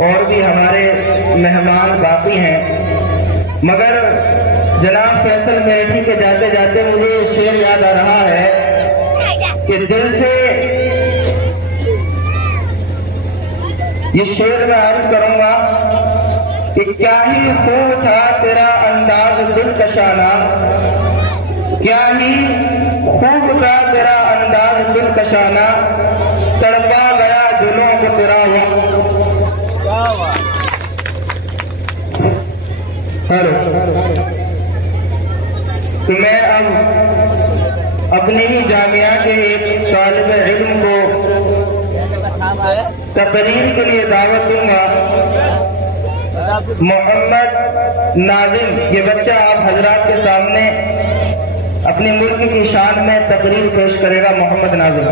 और भी हमारे मेहमान बाकी हैं, मगर जनाब फैसल मेरठी के जाते जाते मुझे ये शेर याद आ रहा है कि दिल से ये शेर मैं अर्ज करूंगा कि क्या ही खूब था तेरा अंदाज दिलकशाना, क्या ही खूब था तेरा अंदाज दिलकशाना, तड़पा गया दिलों को तेरा तो मैं अब अपनी ही जामिया के एक तालिब इल्म को तकरीर के लिए दावत दूंगा। मोहम्मद नाजिम, ये बच्चा आप हजरात के सामने अपनी मुल्क की शान में तकरीर पेश करेगा। मोहम्मद नाजिम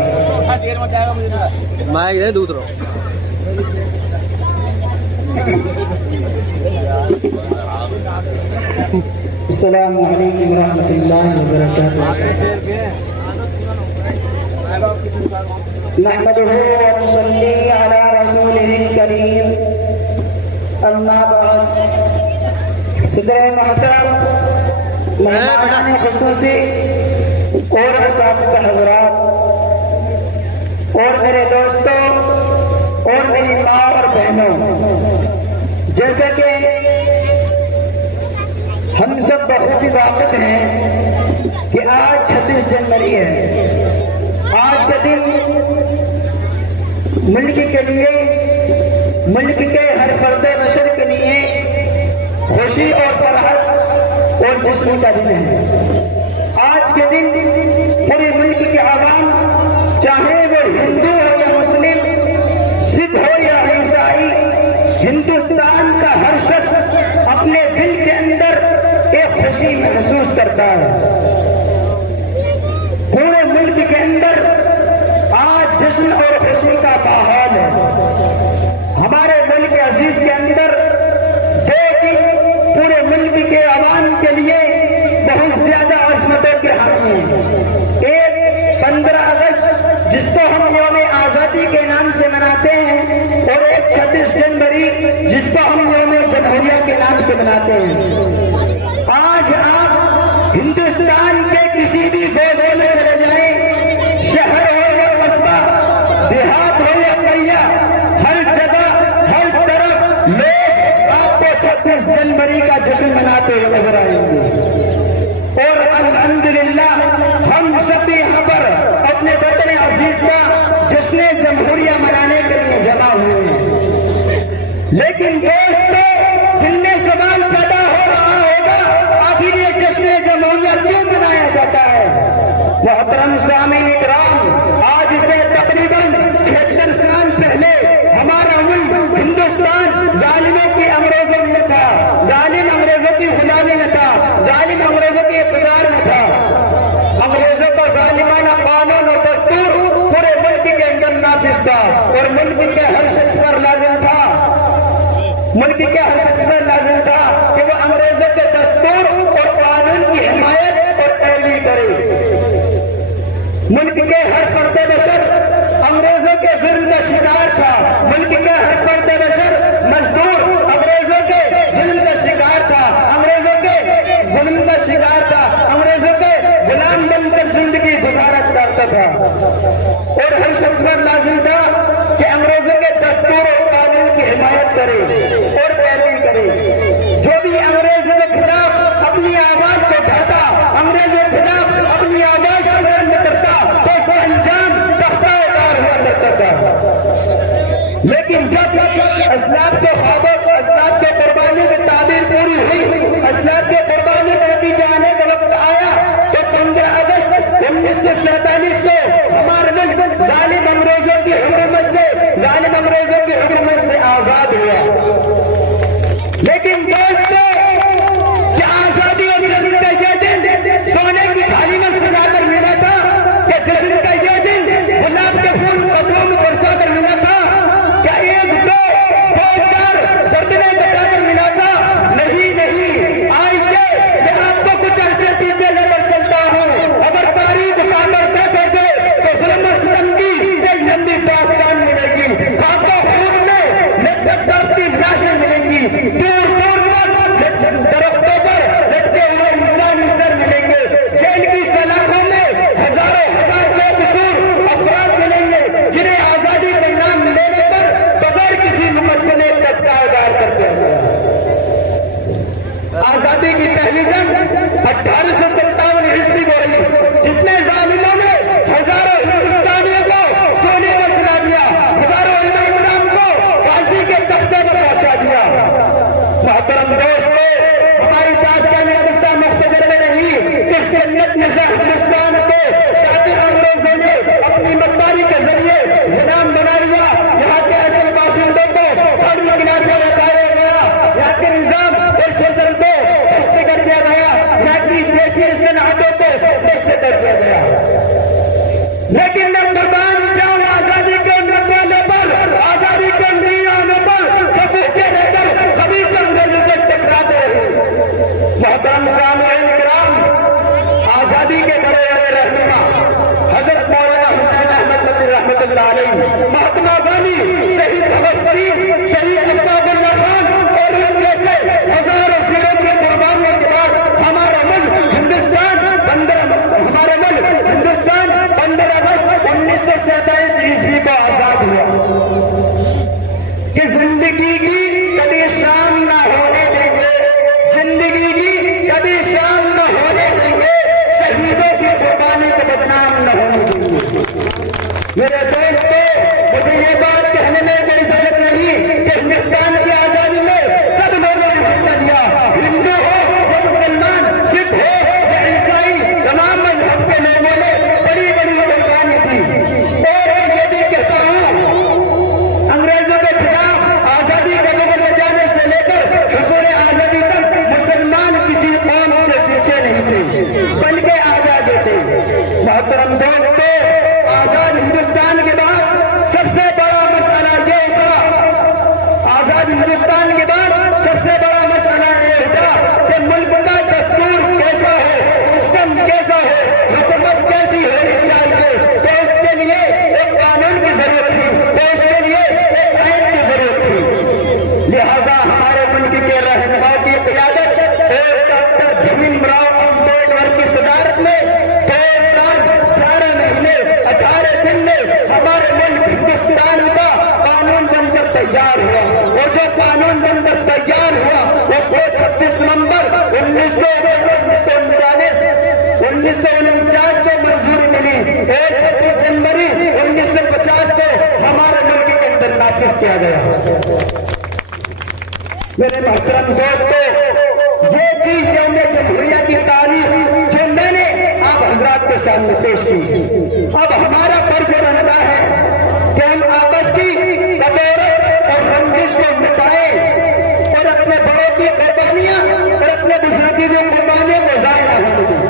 अस्सलामु अलैकुम रहमतुल्लाहि व बरकातुहू। नहमदुहु व नुसल्ली अला रसूलिहिल करीम, अम्मा बाद। सदर मोहतरम, मेहमान खुसूसी और असातिज़ा हज़रात और मेरे दोस्तों और मेरी माँ और बहनों, जैसे कि हम सब बहुत ही वाकिफ हैं कि आज 26 जनवरी है। आज का दिन मुल्क के लिए, मुल्क के हर फर्द बशर के लिए खुशी और फरहत और जश्न का दिन है। आज के दिन पूरे मुल्क के आवाम, चाहे वो हिंदू हो या मुस्लिम, सिख हो या ईसाई, हिंदुस्तान का हर शख्स अपने दिल के अंदर एक खुशी महसूस करता है। पूरे मुल्क के अंदर आज जश्न और खुशी का माहौल है। हमारे मुल्क अजीज के अंदर दो दिन पूरे मुल्क के अवाम के लिए बहुत ज्यादा अजमतों के हावी हैं। एक 15 अगस्त जिसको हम यौम आजादी के नाम से मनाते हैं, और एक 26 जनवरी जिसको हम यौम जमहूरिया के नाम से मनाते हैं। आज आप हिंदुस्तान के किसी भी गोशे में चले जाएं, शहर हो या कस्बा, देहात हो या करिया, हर जगह हर तरफ लोग आपको 26 जनवरी का जश्न मनाते हुए नजर आएंगे। और अल्हम्दुलिल्लाह हम सब भी यहाँ पर अपने वतन अजीज का जश्न जमहूरिया मनाने के लिए जमा हुए हैं। लेकिन दोस्तों, दिल में सवाल पैदा हो रहा होगा, आखिर ये जश्न जमहूरिया क्यों मनाया जाता है? मोहतरम सामीन इकराम, आज से तकरीबन 76 साल पहले हमारा मुल्क हिंदुस्तान जालिमों के अंग्रेजों में था, जालिम अंग्रेजों की गुलामी में था, जालिम अंग्रेजों के इक़्तिदार में था। अंग्रेजों का जालिमाना कानून और दस्तूर पूरे मुल्क के अंदर नाफिज था और मुल्क के हर शख्स पर लाजिम था, मुल्क के हर शख्स पर लाजिम था कि वो अंग्रेजों के दस्तूर और कानून की हिमायत और पैरवी करे। मुल्क के हर फर्द बशर अंग्रेजों के जुल्म का शिकार था, मुल्क के हर फर्द बशर मजदूर अंग्रेजों के जुल्म का शिकार था, अंग्रेजों के जुल्म का शिकार था, अंग्रेजों के गुलाम बनकर जिंदगी गुजारत करता था। और हर शख्स पर लाजिम था कि अंग्रेजों के दस्तूर और कानून की हिमायत करे और पैरवी करे। जो भी अंग्रेजों के खिलाफ अपनी आवाज को उठाता, अंग्रेजों के खिलाफ अपनी आवाज को बुलंद करता, तो उसका अंजाम तख्ता-ए-तार हुआ करता था। लेकिन जब असलाफ के ख्वाबों, असलाफ के कुर्बानी की ताबीर पूरी हुई, असलाफ के कुर्बानी का नतीजा आने का वक्त आया, तो 15 अगस्त 1947 को हमारा मुल्क जालिम अंग्रेजों की हुकूमत से, जालिम अंग्रेजों की हुकूमत से आजाद हुआ। लेकिन दोस्तों, क्या आजादी और जश्न का यह दिन सोने की थाली में सजाकर मिला था? क्या जश्न का यह दिन गुलाब के फूल कदमों में बरसाकर मिला था? क्या 1, 2, 4 दर्जने कटाकर मिला था? नहीं नहीं। आइए मैं आपको कुछ अरसे पीछे लेकर चलता हूँ। अगर तारीख उठाकर देखोगे तो जुल्म सितम की एक लंबी दास्तान मिलेगी। खाको तैयार हुआ और जो कानून बनकर तैयार हुआ उसको 26 नवंबर 1949 को मंजूरी मिली। 26 जनवरी 1950 को हमारे मुल्क के अंदर नाफिज किया गया। मेरे मोहतरम दोस्तों, ये चीज हमने जमहूरिया की तारीख जो मैंने आप हजरात के सामने पेश की। अब हमारा फर्ज बनता है कि हम आपस की कटोरत और रंजिश को मिटाएं और अपने बड़ों की कुर्बानियां और अपने बुजुर्गों की कुर्बानियों को जाया न होने दें।